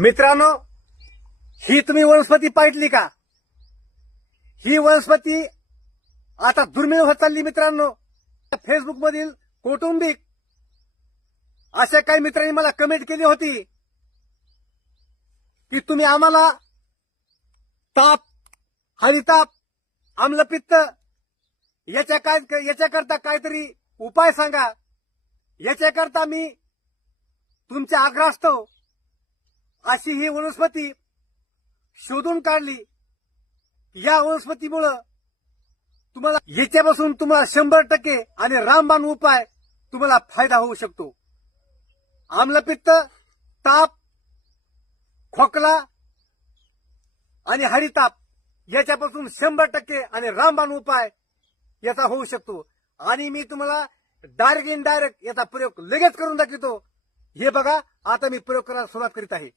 मित्रांनो, ही तुम्ही वनस्पती पाहिली का? ही वनस्पती आता दुर्मिळ होत चालली मित्रांनो. फेसबुक मधील कौटुंबिक अशा काही मित्रांनी मला कमेंट केली होती की तुम्ही आम्हाला ताप, हरिताप, आम्लपित्त याच्याकरता काहीतरी उपाय सांगा. याच्याकरता मी तुमच्या आग्रहास्तव अशी ही वनस्पती शोधून काढली. या वनस्पतीमुळे तुम्हाला याच्यापासून तुम्हाला 100% आणि रामबाण उपाय तुम्हाला फायदा होऊ शकतो. आम्लपित्त, ताप, खोकला आणि हरिताप याच्यापासून 100% आणि रामबाण उपाय याचा होऊ शकतो. आणि मी तुम्हाला डायरेक्ट याचा प्रयोग लगेच करून दाखवतो. हे बघा, आता मी प्रयोग करायला सुरुवात करीत आहे.